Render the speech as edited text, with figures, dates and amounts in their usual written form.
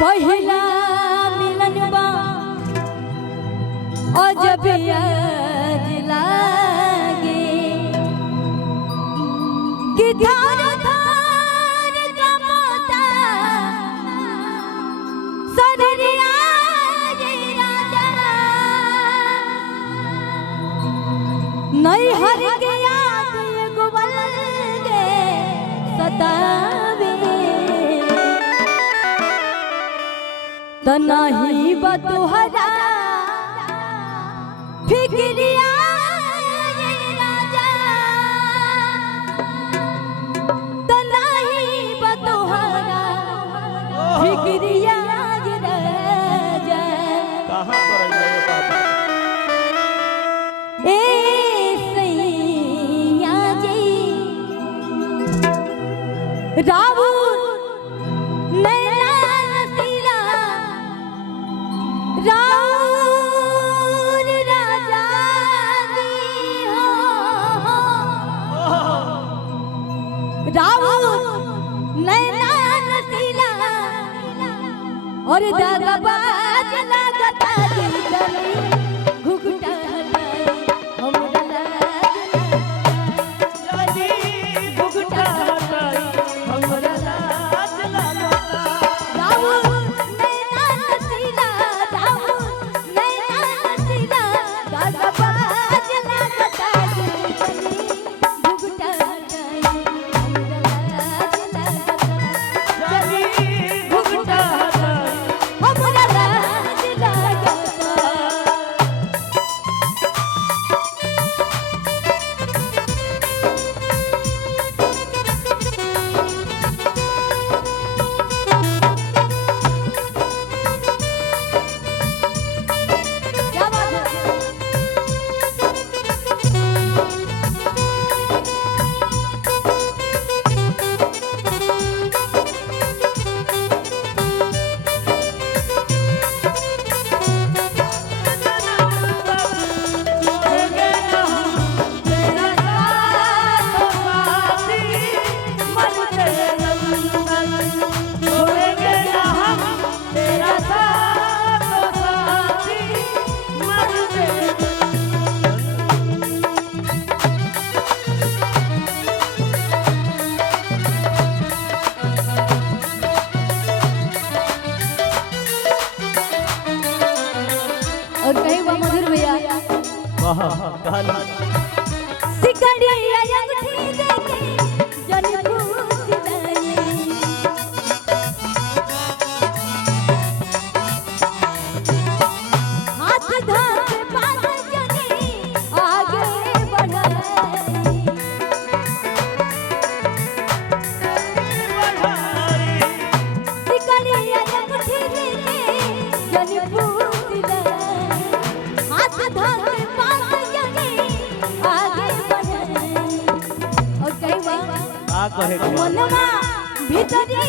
पहिला मिलन बा अजब याद लागे कि धार धार कमता सदरिया रे राजा नहीं हर के याद एगो बल गे सतावे त नहीं बतुहरा फिक्रिया रे राजा त नहीं बतुहरा फिक्रिया रे राजा कहां पर गए बाबा ए सैया जी रावू नैना नसीला राउर राजा जी हो राउर नैना नसीला और दागबाज लागता दिल गली घुघटा हटाई हमरा लाज घुघटा हटाई हमरा लाज राउर नैना नसीला राउर नैना नसीला दागबाज लागता दिल गली घुघटा हटाई हमरा लाज घुघटा हमरा लाज लागता क्या बात है और कहीं वो मधुर भैया कहां कहला सिकड़िया अंगूठी देके जन पूछ दई हाथ धाके पास जनी आगे बढ़ाई सिकड़िया अंगूठी देके जन पूछ दई हाथ धाके पास जनी आगे बढ़ाई और कई बार का कहे मनवा भीतरी